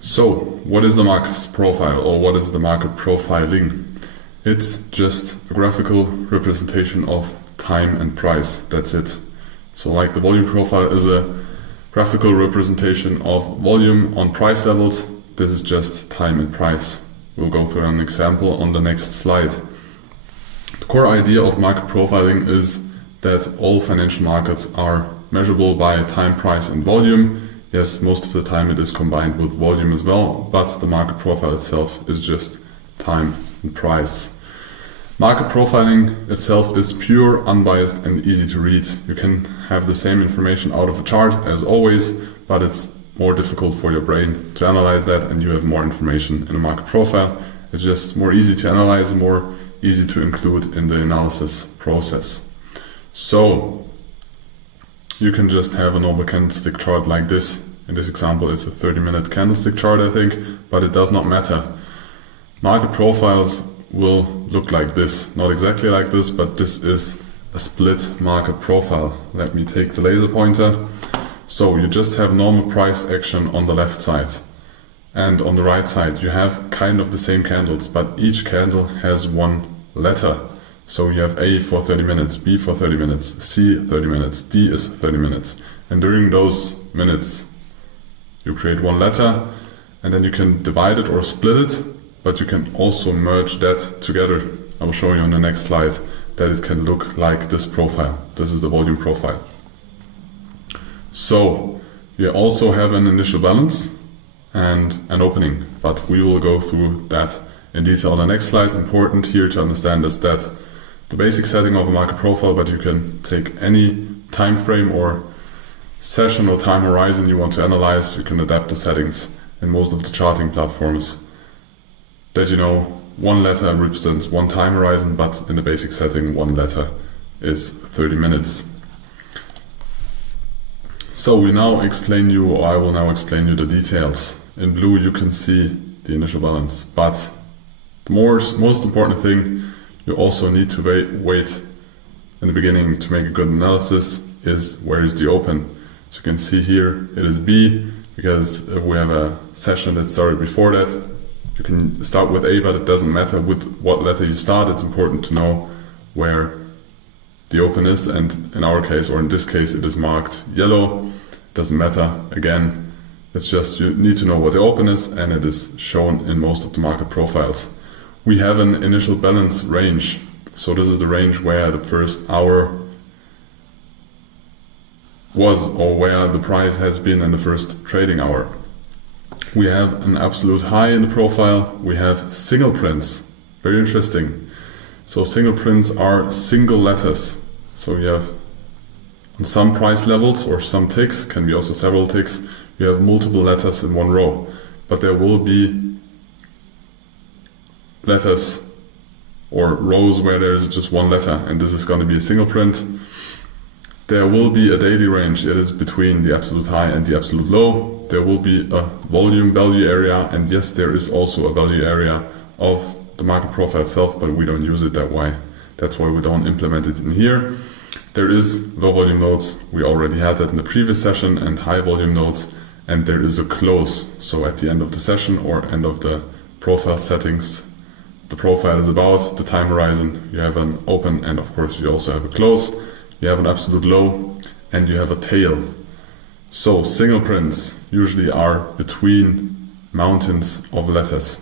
So, what is the market profile, or what is the market profiling? It's just a graphical representation of time and price. That's it. So like the volume profile is a graphical representation of volume on price levels, this is just time and price. We'll go through an example on the next slide. The core idea of market profiling is that all financial markets are measurable by time, price and volume. Yes, most of the time it is combined with volume as well, but the market profile itself is just time and price. Market profiling itself is pure, unbiased and easy to read. You can have the same information out of a chart as always, but it's more difficult for your brain to analyze that, and you have more information in a market profile. It's just more easy to analyze, more easy to include in the analysis process. So you can just have a normal candlestick chart like this. In this example it's a 30-minute candlestick chart, I think, but it does not matter. Market profiles will look like this. Not exactly like this, but this is a split market profile. Let me take the laser pointer. So you just have normal price action on the left side. And on the right side you have kind of the same candles, but each candle has one letter. So you have A for 30 minutes, B for 30 minutes, C 30 minutes, D is 30 minutes. And during those minutes you create one letter, and then you can divide it or split it, but you can also merge that together. I will show you on the next slide that it can look like this profile. This is the volume profile. So you also have an initial balance and an opening, but we will go through that in detail on the next slide. Important here to understand is that the basic setting of a market profile, but you can take any time frame or session or time horizon you want to analyze. You can adapt the settings in most of the charting platforms that you know one letter represents one time horizon, but in the basic setting one letter is 30 minutes. So we now explain you, or I will now explain you the details. In blue you can see the initial balance, but the most important thing you also need to wait in the beginning to make a good analysis is where is the open. So you can see here it is B, because if we have a session that started before that, you can start with A, but it doesn't matter with what letter you start. It's important to know where the open is, and in our case, or in this case, it is marked yellow. Doesn't matter, again, it's just you need to know what the open is, and it is shown in most of the market profiles. We have an initial balance range. So this is the range where the first hour was, or where the price has been in the first trading hour. We have an absolute high in the profile. We have single prints. Very interesting. So single prints are single letters. So you have on some price levels or some ticks, can be also several ticks, you have multiple letters in one row, but there will be letters or rows where there is just one letter, and this is going to be a single print. There will be a daily range. It is between the absolute high and the absolute low. There will be a volume value area, and yes, there is also a value area of the market profile itself, but we don't use it that way. That's why we don't implement it in here. There is low volume nodes. We already had that in the previous session, and high volume nodes, and there is a close. So at the end of the session or end of the profile settings, the profile is about the time horizon. You have an open, and of course you also have a close. You have an absolute low, and you have a tail. So single prints usually are between mountains of letters.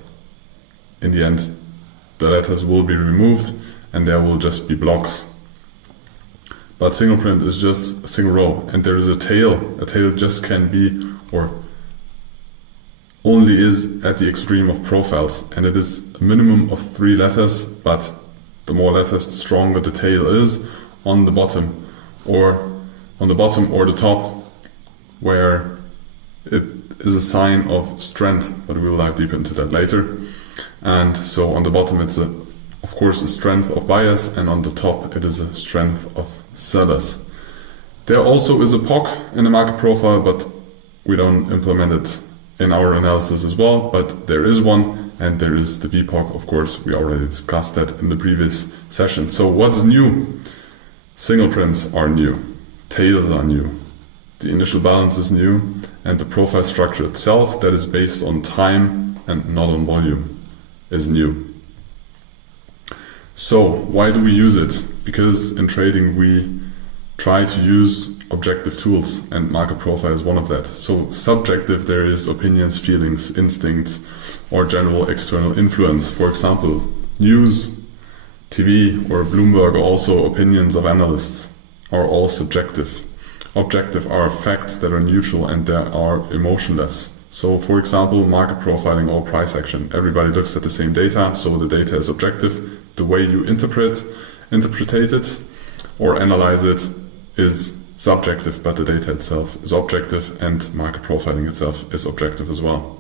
In the end, the letters will be removed and there will just be blocks. But single print is just a single row, and there is a tail. A tail just can be, or only is, at the extreme of profiles, and it is a minimum of 3 letters, but the more letters, the stronger the tail is on the bottom or the top, where it is a sign of strength, but we will dive deeper into that later. And so on the bottom it's of course a strength of buyers, and on the top it is a strength of sellers. There also is a POC in the market profile, but we don't implement it in our analysis as well, but there is one, and there is the VPOC, of course. We already discussed that in the previous session. So what's new? Single prints are new, tails are new, the initial balance is new, and the profile structure itself, that is based on time and not on volume, is new. So why do we use it? Because in trading we try to use objective tools, and market profile is one of that. So subjective, there is opinions, feelings, instincts, or general external influence. For example, news, TV, or Bloomberg, also opinions of analysts, are all subjective. Objective are facts that are neutral and that are emotionless. So for example, market profiling or price action. Everybody looks at the same data, so the data is objective. The way you interpret it or analyze it is subjective, but the data itself is objective, and market profiling itself is objective as well.